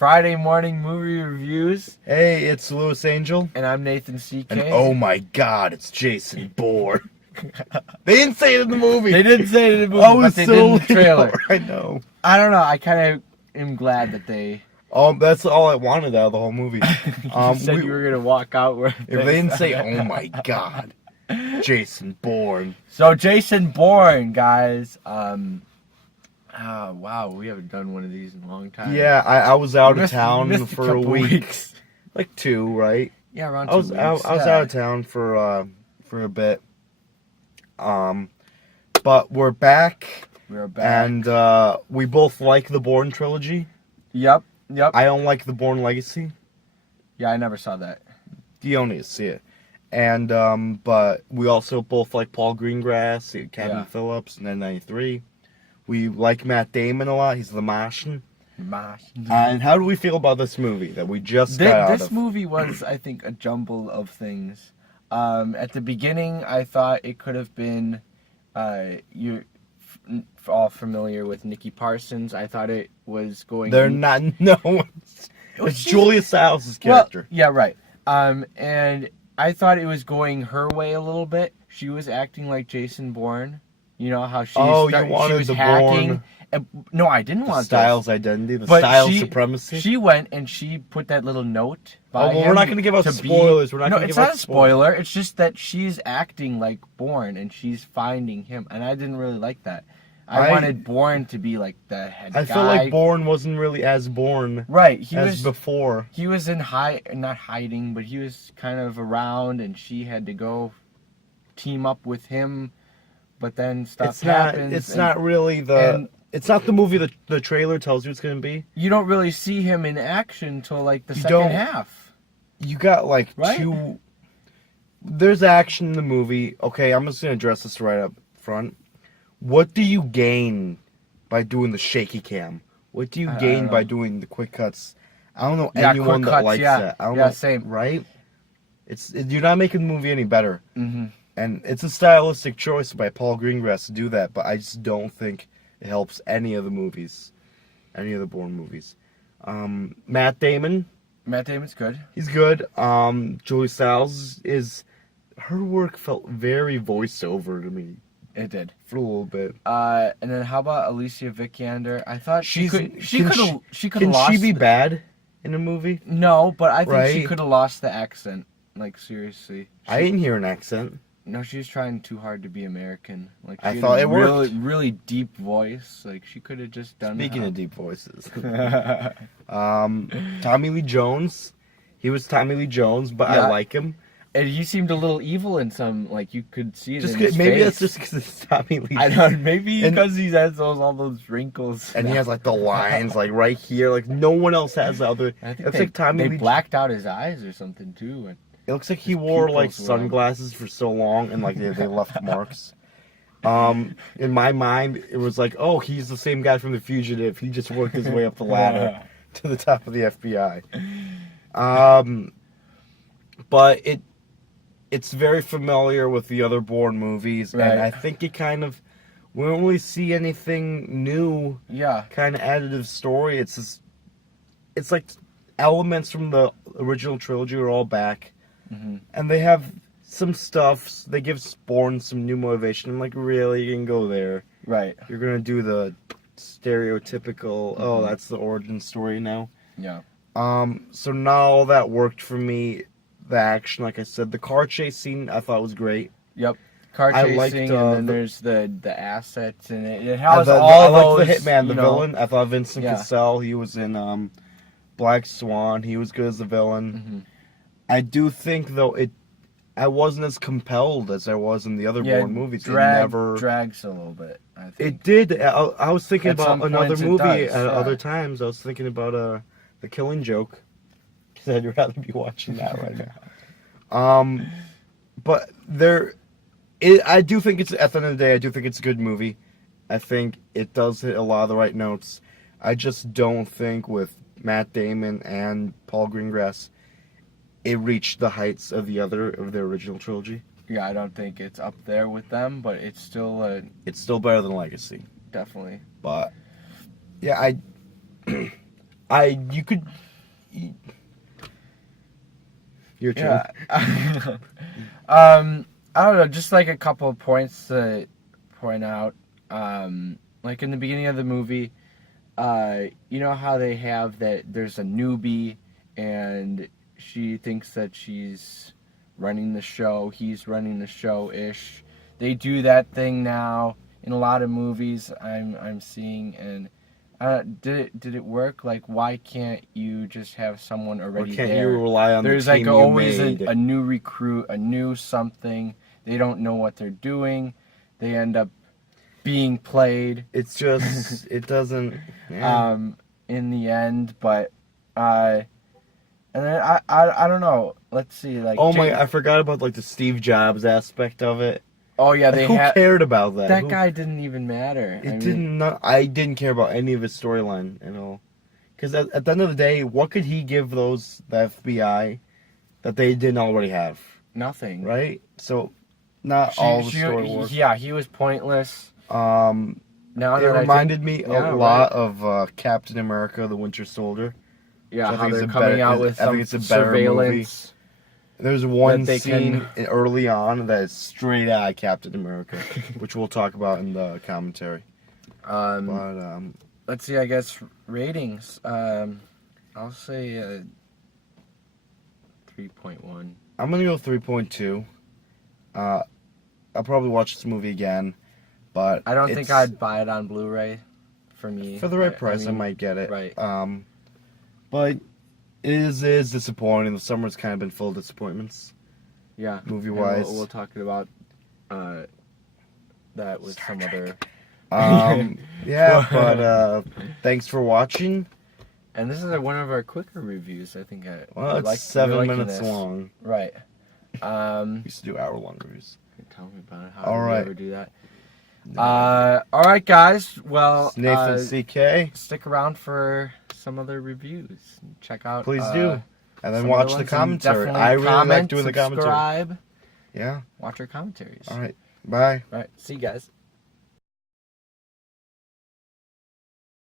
Friday morning movie reviews. Hey, it's Louis Angel. And I'm Nathan CK. And oh my god, it's Jason Bourne. They didn't say it in the movie. They didn't say it in the movie, but they did in the trailer. I know. I don't know. I kind of am glad that they... That's all I wanted out of the whole movie. You said you were going to walk out where... If they didn't say, oh my god, Jason Bourne. So, Jason Bourne, guys. Oh, wow, we haven't done one of these in a long time. Yeah, I was out of town for a week. Weeks. Like 2, right? Yeah, around 2 weeks. I was out of town for a bit. But we're back. We're back. And we both like the Bourne trilogy. Yep. I don't like the Bourne Legacy. Yeah, I never saw that. You don't need to see it. And but we also both like Paul Greengrass, Kevin Phillips, and N93. We like Matt Damon a lot. He's the Martian. And how do we feel about this movie that we just got out of? This movie was, I think, a jumble of things. At the beginning, I thought it could have been, you're all familiar with Nikki Parsons. I thought it was going... They're not, no. It's Julia Stiles' character. Well, yeah, right. And I thought it was going her way a little bit. She was acting like Jason Bourne. You know how she wanted the hacking. No, I didn't want Stiles' identity, the Stiles supremacy. She went and she put that little note by him. We're not going to give out spoilers. No, it's not a spoiler. It's just that she's acting like Bourne and she's finding him, and I didn't really like that. I wanted Bourne to be like the head guy. I feel like Bourne wasn't really as Bourne before. He was in not hiding, but he was kind of around, and she had to go team up with him. But then stuff happens. It's not really it's not the movie that the trailer tells you it's going to be. You don't really see him in action until like the second half. You got like two... There's action in the movie. Okay, I'm just going to address this right up front. What do you gain by doing the shaky cam? What do you gain by doing the quick cuts? I don't know anyone that likes that. I don't know, same. Right? You're not making the movie any better. Mm-hmm. And it's a stylistic choice by Paul Greengrass to do that, but I just don't think it helps any of the movies. Any of the Bourne movies. Matt Damon. Matt Damon's good. He's good. Julia Stiles her work felt very voiceover to me. It did. For a little bit. And then how about Alicia Vikander? I thought she could have lost... Can she be bad in a movie? No, but I think she could have lost the accent. Like, seriously. I didn't hear an accent. No, she was trying too hard to be American. Like, I thought it worked. Really deep voice. Like, she could have just done. Speaking of deep voices, Tommy Lee Jones. He was Tommy Lee Jones, but I like him. And he seemed a little evil in some. Like, you could see it. Maybe that's just because it's Tommy Lee. I don't. Maybe because he has all those wrinkles. And he has like the lines like right here. Like no one else has the other. I think like Tommy Lee blacked out his eyes or something too. And it looks like he wore like sunglasses for so long and like they left marks. In my mind, it was like, oh, he's the same guy from The Fugitive. He just worked his way up the ladder to the top of the FBI. But it's very familiar with the other Bourne movies, and I think it kind of we don't really see anything new. Yeah, kind of additive story. It's like elements from the original trilogy are all back. Mm-hmm. And they have some stuff. They give Bourne some new motivation. I'm like, really? You can go there? Right. You're going to do the stereotypical, oh, that's the origin story now? Yeah. So not all that worked for me. The action, like I said. The car chase scene, I thought was great. Yep. Car chasing, and then there's the assets in it. It has all those... I like the hitman, the villain. I thought Vincent Cassel, he was in Black Swan. He was good as the villain. Mm-hmm. I do think, though, I wasn't as compelled as I was in the other Bourne movies. It never drags a little bit, I think. It did. I was thinking about another movie at other times. I was thinking about The Killing Joke, because I'd rather be watching that right now. But I do think it's, at the end of the day, I do think it's a good movie. I think it does hit a lot of the right notes. I just don't think with Matt Damon and Paul Greengrass, it reached the heights of the original trilogy. Yeah, I don't think it's up there with them, but it's still it's still better than Legacy. Definitely. But yeah, You could. Your turn. Yeah. I don't know, just like a couple of points to point out. Like in the beginning of the movie, you know how they have that there's a newbie and she thinks that she's running the show, he's running the show-ish. They do that thing now in a lot of movies I'm seeing, and did it work? Like, why can't you just have someone already there? Or can't you rely on There's the team like always you made? a new recruit, a new something. They don't know what they're doing. They end up being played. It's just it doesn't. Yeah. In the end, but and then I don't know. Let's see, like. Oh my! I forgot about like the Steve Jobs aspect of it. Oh yeah, Who cared about that? That guy didn't even matter. I didn't care about any of his storyline at all. Because at the end of the day, what could he give the FBI that they didn't already have? Nothing. Right? So, not all the story work. Yeah, he was pointless. It reminded me a lot of Captain America: The Winter Soldier. Yeah, how they're coming out with some surveillance. There's one scene early on that is straight out of Captain America, which we'll talk about in the commentary. Let's see, I guess ratings. I'll say 3.1. I'm gonna go 3.2. I'll probably watch this movie again, but I don't think I'd buy it on Blu-ray. For me, for the right price, I might get it. Right. But it is disappointing. The summer's kind of been full of disappointments. Yeah. Movie-wise. We'll talk about that with some other... yeah, but thanks for watching. And this is one of our quicker reviews, I think. It's 7 minutes long. Right. We used to do hour-long reviews. Tell me about it. How did we ever do that? No. All right, guys. Well, it's Nathan CK. Stick around for some other reviews. Check out. Please do. And then watch the commentary. I really like doing the commentary. Subscribe. Yeah. Watch our commentaries. All right. Bye. All right. See you guys.